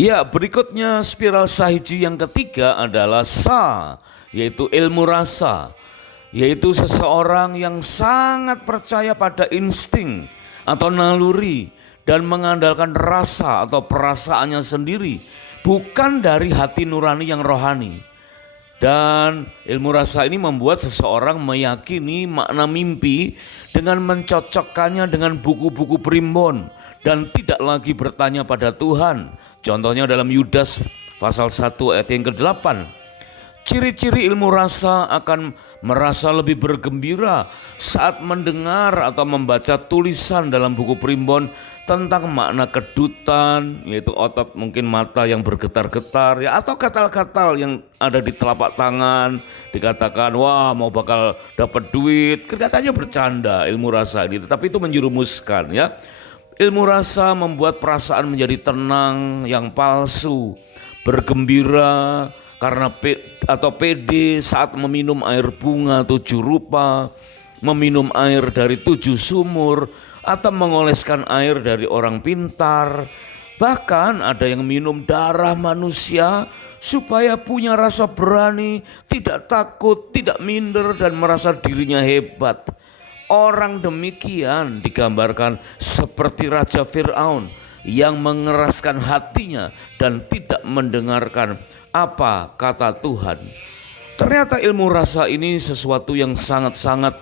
Ya, berikutnya spiral Shahiji yang ketiga adalah Sa, yaitu ilmu rasa, yaitu seseorang yang sangat percaya pada insting atau naluri dan mengandalkan rasa atau perasaannya sendiri, bukan dari hati nurani yang rohani. Dan ilmu rasa ini membuat seseorang meyakini makna mimpi dengan mencocokkannya dengan buku-buku primbon dan tidak lagi bertanya pada Tuhan. Contohnya dalam Yudas pasal 1 ayat yang ke-8. Ciri-ciri ilmu rasa akan merasa lebih bergembira saat mendengar atau membaca tulisan dalam buku primbon tentang makna kedutan, yaitu otot mungkin mata yang bergetar-getar, ya, atau katal-katal yang ada di telapak tangan. Dikatakan, wah mau bakal dapat duit, kelihatannya bercanda ilmu rasa ini, tetapi itu menjerumuskan, ya. Ilmu rasa membuat perasaan menjadi tenang yang palsu, bergembira karena atau pede saat meminum air bunga 7 rupa, meminum air dari 7 sumur, atau mengoleskan air dari orang pintar. Bahkan ada yang minum darah manusia supaya punya rasa berani, tidak takut, tidak minder, dan merasa dirinya hebat. Orang demikian digambarkan seperti Raja Fir'aun yang mengeraskan hatinya dan tidak mendengarkan apa kata Tuhan. Ternyata ilmu rasa ini sesuatu yang sangat-sangat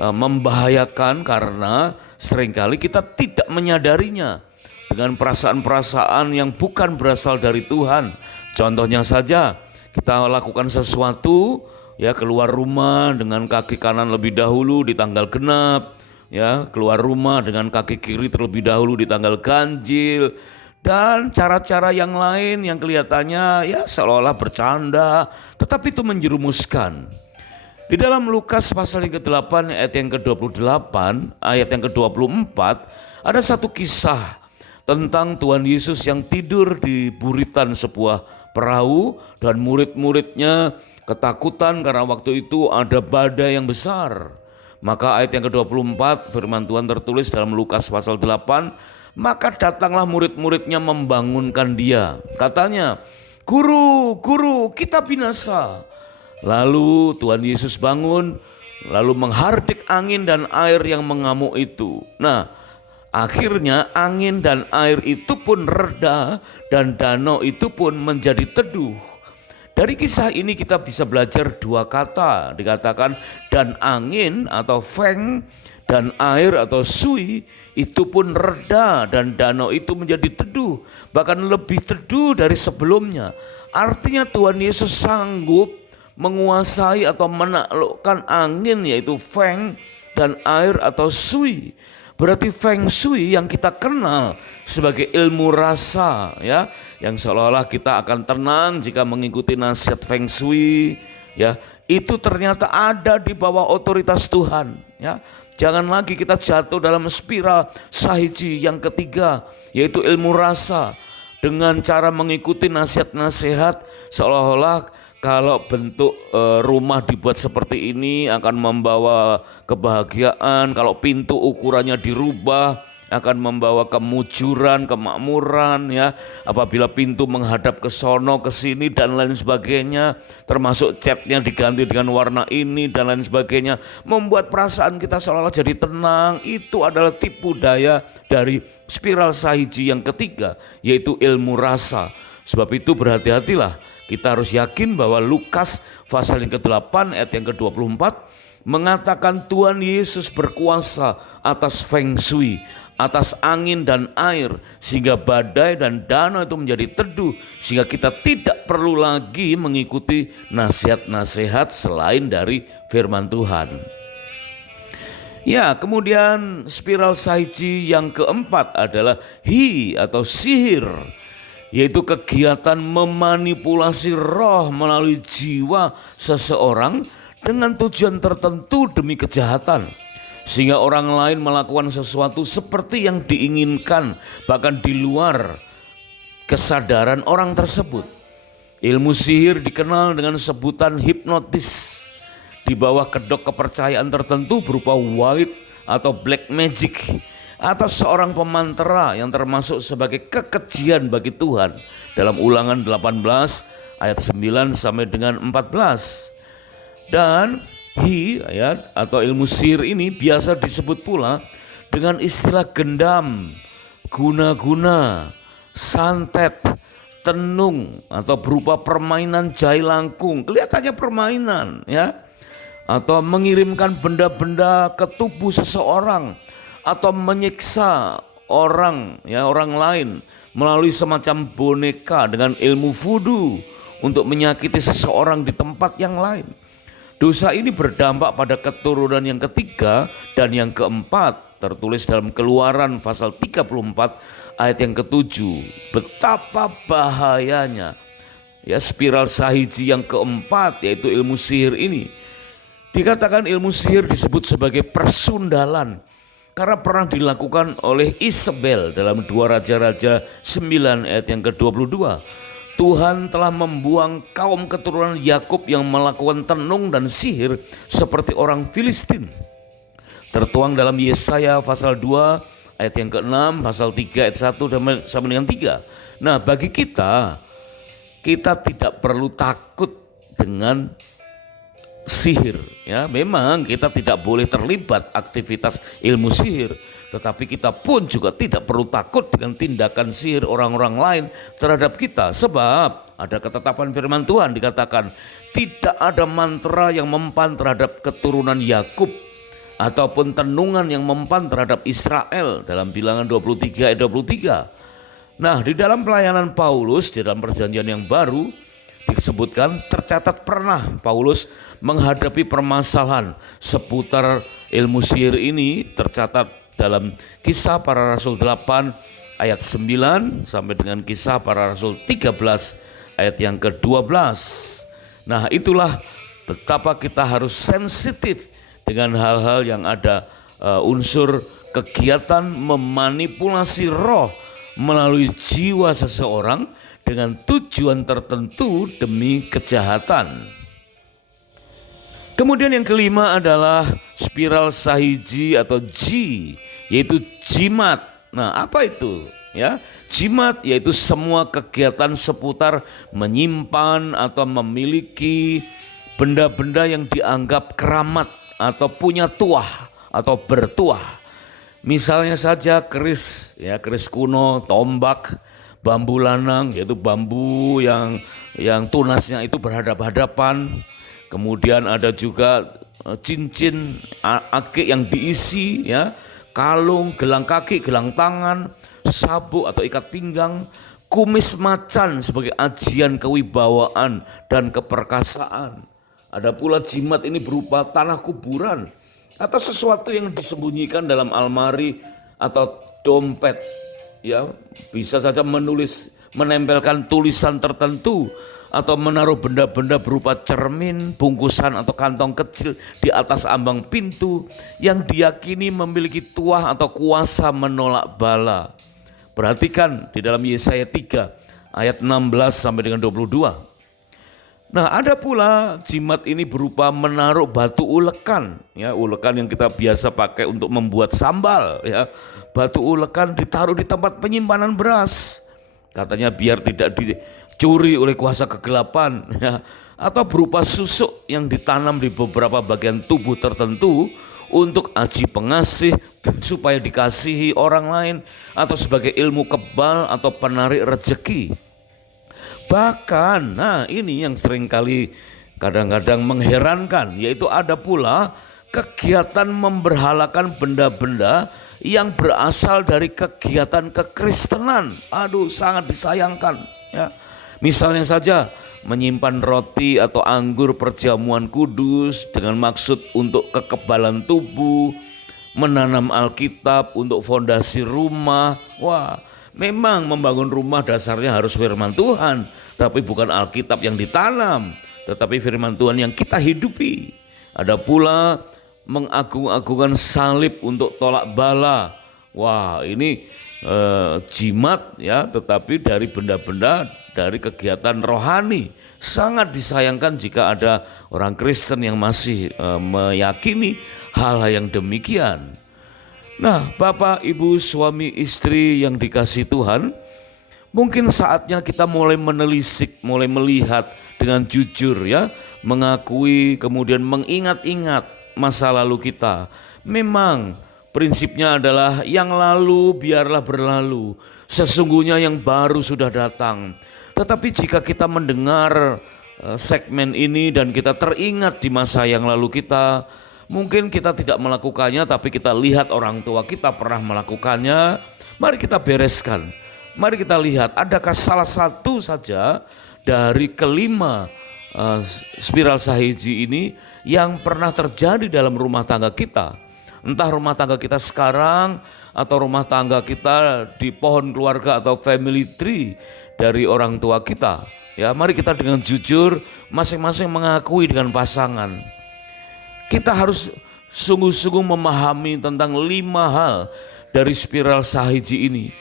membahayakan karena seringkali kita tidak menyadarinya dengan perasaan-perasaan yang bukan berasal dari Tuhan. Contohnya saja, kita lakukan sesuatu, ya, keluar rumah dengan kaki kanan lebih dahulu di tanggal genap, ya, keluar rumah dengan kaki kiri terlebih dahulu di tanggal ganjil, dan cara-cara yang lain yang kelihatannya ya seolah-olah bercanda, tetapi itu menjerumuskan. Di dalam Lukas pasal yang ke-8 ayat yang ke-28, ayat yang ke-24, ada satu kisah tentang Tuhan Yesus yang tidur di buritan sebuah perahu dan murid-muridnya ketakutan karena waktu itu ada badai yang besar. Maka ayat yang ke-24 firman Tuhan tertulis dalam Lukas pasal 8, maka datanglah murid-muridnya membangunkan dia. Katanya, "Guru, guru, kita binasa." Lalu Tuhan Yesus bangun, lalu menghardik angin dan air yang mengamuk itu. Nah, akhirnya angin dan air itu pun reda dan danau itu pun menjadi teduh. Dari kisah ini kita bisa belajar 2 kata, dikatakan dan angin atau feng dan air atau sui itu pun reda dan danau itu menjadi teduh, bahkan lebih teduh dari sebelumnya. Artinya Tuhan Yesus sanggup menguasai atau menaklukkan angin, yaitu feng, dan air atau sui. Berarti feng shui yang kita kenal sebagai ilmu rasa, ya, yang seolah-olah kita akan tenang jika mengikuti nasihat feng shui, ya, itu ternyata ada di bawah otoritas Tuhan, ya. Jangan lagi kita jatuh dalam spiral Shahiji yang ketiga, yaitu ilmu rasa, dengan cara mengikuti nasihat-nasihat seolah-olah kalau bentuk rumah dibuat seperti ini akan membawa kebahagiaan, kalau pintu ukurannya dirubah akan membawa kemujuran, kemakmuran, ya. Apabila pintu menghadap ke sono, ke sini dan lain sebagainya, termasuk catnya diganti dengan warna ini dan lain sebagainya, membuat perasaan kita seolah-olah jadi tenang. Itu adalah tipu daya dari spiral Shahiji yang ketiga, yaitu ilmu rasa. Sebab itu berhati-hatilah. Kita harus yakin bahwa Lukas pasal yang ke-8 ayat yang ke-24 mengatakan Tuhan Yesus berkuasa atas feng shui, atas angin dan air, sehingga badai dan danau itu menjadi teduh, sehingga kita tidak perlu lagi mengikuti nasihat-nasihat selain dari firman Tuhan. Ya, kemudian spiral Shahiji yang keempat adalah hi atau sihir, yaitu kegiatan memanipulasi roh melalui jiwa seseorang dengan tujuan tertentu demi kejahatan, sehingga orang lain melakukan sesuatu seperti yang diinginkan, bahkan di luar kesadaran orang tersebut. Ilmu sihir dikenal dengan sebutan hipnotis, di bawah kedok kepercayaan tertentu berupa white atau black magic. atau seorang pemantera yang termasuk sebagai kekejian bagi Tuhan dalam Ulangan 18 ayat 9 sampai dengan 14. Dan ya, atau ilmu sihir ini biasa disebut pula dengan istilah gendam, guna-guna, santet, tenung, atau berupa permainan jai langkung. Kelihatannya permainan, ya, atau mengirimkan benda-benda ke tubuh seseorang, atau menyiksa orang, ya, orang lain melalui semacam boneka dengan ilmu voodoo untuk menyakiti seseorang di tempat yang lain. Dosa ini berdampak pada keturunan yang ketiga dan yang keempat, tertulis dalam Keluaran pasal 34 ayat yang ketujuh. Betapa bahayanya, ya, spiral sahiji yang keempat, yaitu ilmu sihir ini. Dikatakan ilmu sihir disebut sebagai persundalan karena pernah dilakukan oleh Isabel dalam 2 Raja-Raja 9 ayat yang ke-22. Tuhan telah membuang kaum keturunan Yakub yang melakukan tenung dan sihir seperti orang Filistin. Tertuang dalam Yesaya pasal 2 ayat yang ke-6, pasal 3 ayat 1 sampai dengan 3. Nah, bagi kita tidak perlu takut dengan sihir, ya. Memang kita tidak boleh terlibat aktivitas ilmu sihir, tetapi kita pun juga tidak perlu takut dengan tindakan sihir orang-orang lain terhadap kita. Sebab ada ketetapan firman Tuhan dikatakan tidak ada mantra yang mempan terhadap keturunan Yakub ataupun tenungan yang mempan terhadap Israel dalam Bilangan 23 ayat 23. Nah, di dalam pelayanan Paulus di dalam perjanjian yang baru disebutkan tercatat pernah Paulus menghadapi permasalahan seputar ilmu sihir ini, tercatat dalam Kisah Para Rasul 8 ayat 9 sampai dengan Kisah Para Rasul 13 ayat yang ke-12. Nah, itulah betapa kita harus sensitif dengan hal-hal yang ada unsur kegiatan memanipulasi roh melalui jiwa seseorang dengan tujuan tertentu demi kejahatan. Kemudian yang kelima adalah spiral sahiji atau ji, yaitu jimat. Nah, apa itu? Ya, jimat yaitu semua kegiatan seputar menyimpan atau memiliki benda-benda yang dianggap keramat atau punya tuah atau bertuah. Misalnya saja keris, ya, keris kuno, tombak, bambu lanang, yaitu bambu yang tunasnya itu berhadap-hadapan. Kemudian ada juga cincin akik yang diisi, ya, kalung, gelang kaki, gelang tangan, sabuk atau ikat pinggang, kumis macan sebagai ajian kewibawaan dan keperkasaan. Ada pula jimat ini berupa tanah kuburan atau sesuatu yang disembunyikan dalam almari atau dompet. Ya, bisa saja menempelkan tulisan tertentu atau menaruh benda-benda berupa cermin, bungkusan atau kantong kecil di atas ambang pintu yang diyakini memiliki tuah atau kuasa menolak bala. Perhatikan di dalam Yesaya 3 ayat 16 sampai dengan 22. Nah, ada pula jimat ini berupa menaruh batu ulekan, ya, ulekan yang kita biasa pakai untuk membuat sambal, ya. Batu ulekan ditaruh di tempat penyimpanan beras, katanya biar tidak dicuri oleh kuasa kegelapan, ya. Atau berupa susuk yang ditanam di beberapa bagian tubuh tertentu untuk aji pengasih supaya dikasihi orang lain atau sebagai ilmu kebal atau penarik rejeki. Bahkan, nah, ini yang seringkali kadang-kadang mengherankan, yaitu ada pula kegiatan memberhalakan benda-benda yang berasal dari kegiatan kekristenan. Aduh, sangat disayangkan, ya. Misalnya saja menyimpan roti atau anggur perjamuan kudus dengan maksud untuk kekebalan tubuh, menanam Alkitab untuk fondasi rumah. Wah, memang membangun rumah dasarnya harus firman Tuhan, tapi bukan Alkitab yang ditanam, tetapi firman Tuhan yang kita hidupi. Ada pula mengagung-agungkan salib untuk tolak bala. Wah, ini jimat, ya, tetapi dari benda-benda dari kegiatan rohani. Sangat disayangkan jika ada orang Kristen yang masih meyakini hal-hal yang demikian. Nah, Bapak, Ibu, suami, istri yang dikasihi Tuhan, mungkin saatnya kita mulai menelisik, mulai melihat dengan jujur ya, mengakui kemudian mengingat-ingat masa lalu kita. Memang prinsipnya adalah yang lalu biarlah berlalu, sesungguhnya yang baru sudah datang. Tetapi jika kita mendengar segmen ini dan kita teringat di masa yang lalu kita, mungkin kita tidak melakukannya, tapi kita lihat orang tua kita pernah melakukannya. Mari kita bereskan. Mari kita lihat, adakah salah satu saja dari kelima spiral sahiji ini yang pernah terjadi dalam rumah tangga kita. Entah rumah tangga kita sekarang atau rumah tangga kita di pohon keluarga atau family tree dari orang tua kita. Ya, mari kita dengan jujur masing-masing mengakui dengan pasangan. Kita harus sungguh-sungguh memahami tentang 5 hal dari spiral sahiji ini.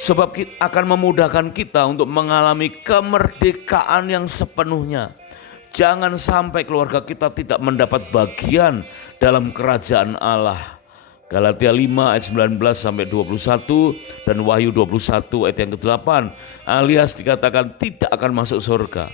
Sebab akan memudahkan kita untuk mengalami kemerdekaan yang sepenuhnya. Jangan sampai keluarga kita tidak mendapat bagian dalam kerajaan Allah. Galatia 5 ayat 19 sampai 21 dan Wahyu 21 ayat yang ke-8, alias dikatakan tidak akan masuk surga.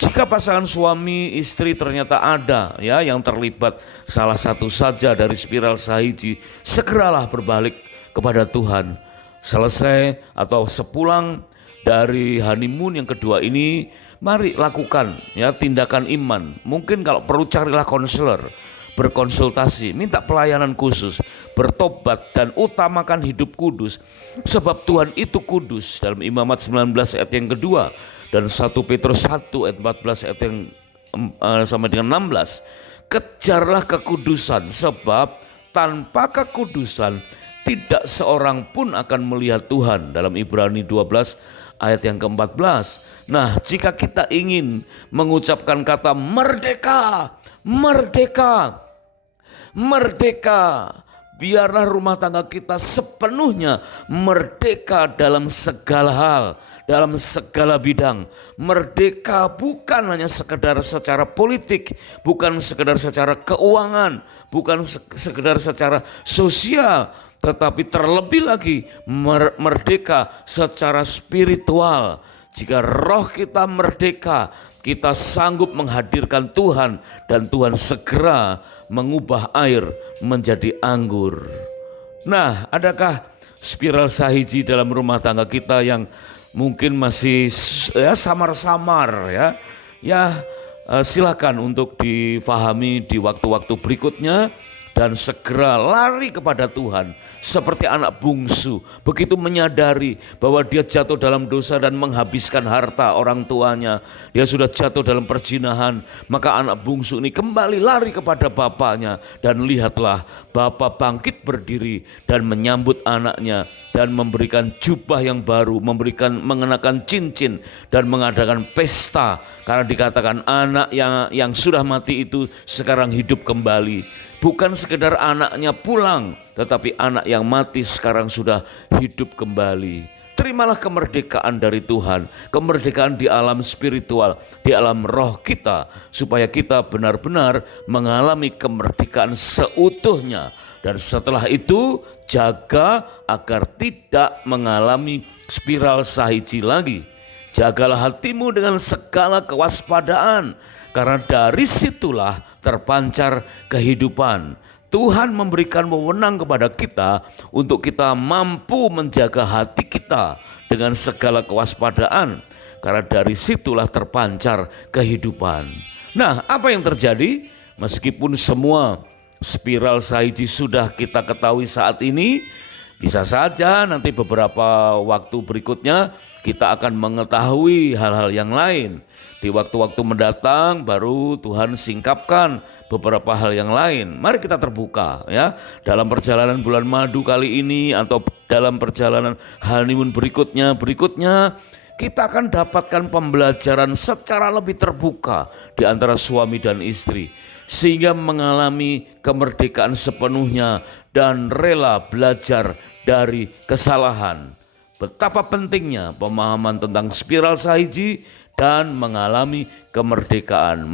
Jika pasangan suami istri ternyata ada ya yang terlibat salah satu saja dari spiral sahiji, segeralah berbalik kepada Tuhan. Selesai atau sepulang dari honeymoon yang kedua ini, mari lakukan ya tindakan iman. Mungkin kalau perlu carilah konselor, berkonsultasi, minta pelayanan khusus, bertobat dan utamakan hidup kudus. Sebab Tuhan itu kudus dalam Imamat 19 ayat yang kedua. Dan 1 Petrus 1 ayat 14 ayat yang sampai dengan 16. Kejarlah kekudusan, sebab tanpa kekudusan tidak seorang pun akan melihat Tuhan, dalam Ibrani 12 ayat yang ke-14. Nah, jika kita ingin mengucapkan kata merdeka, merdeka, merdeka, biarlah rumah tangga kita sepenuhnya merdeka dalam segala hal, dalam segala bidang. Merdeka bukan hanya sekedar secara politik, bukan sekedar secara keuangan, bukan sekedar secara sosial, tetapi terlebih lagi merdeka secara spiritual. Jika roh kita merdeka, kita sanggup menghadirkan Tuhan dan Tuhan segera mengubah air menjadi anggur. Nah, adakah spiral sahiji dalam rumah tangga kita yang mungkin masih ya samar-samar ya? Silakan untuk difahami di waktu-waktu berikutnya dan segera lari kepada Tuhan seperti anak bungsu. Begitu menyadari bahwa dia jatuh dalam dosa dan menghabiskan harta orang tuanya, dia sudah jatuh dalam perzinahan, maka anak bungsu ini kembali lari kepada bapaknya. Dan lihatlah, bapa bangkit berdiri dan menyambut anaknya dan memberikan jubah yang baru, mengenakan cincin dan mengadakan pesta, karena dikatakan anak yang sudah mati itu sekarang hidup kembali. Bukan sekedar anaknya pulang, tetapi anak yang mati sekarang sudah hidup kembali. Terimalah kemerdekaan dari Tuhan, kemerdekaan di alam spiritual, di alam roh kita, supaya kita benar-benar mengalami kemerdekaan seutuhnya. Dan setelah itu jaga agar tidak mengalami spiral sahiji lagi. Jagalah hatimu dengan segala kewaspadaan, karena dari situlah terpancar kehidupan. Tuhan memberikan wewenang kepada kita untuk kita mampu menjaga hati kita dengan segala kewaspadaan, karena dari situlah terpancar kehidupan. Nah, apa yang terjadi? Meskipun semua spiral sahiji sudah kita ketahui saat ini, bisa saja nanti beberapa waktu berikutnya kita akan mengetahui hal-hal yang lain. Di waktu-waktu mendatang baru Tuhan singkapkan beberapa hal yang lain. Mari kita terbuka ya. Dalam perjalanan bulan madu kali ini atau dalam perjalanan honeymoon berikutnya kita akan dapatkan pembelajaran secara lebih terbuka di antara suami dan istri, sehingga mengalami kemerdekaan sepenuhnya dan rela belajar dari kesalahan. Betapa pentingnya pemahaman tentang spiral sahiji dan mengalami kemerdekaan.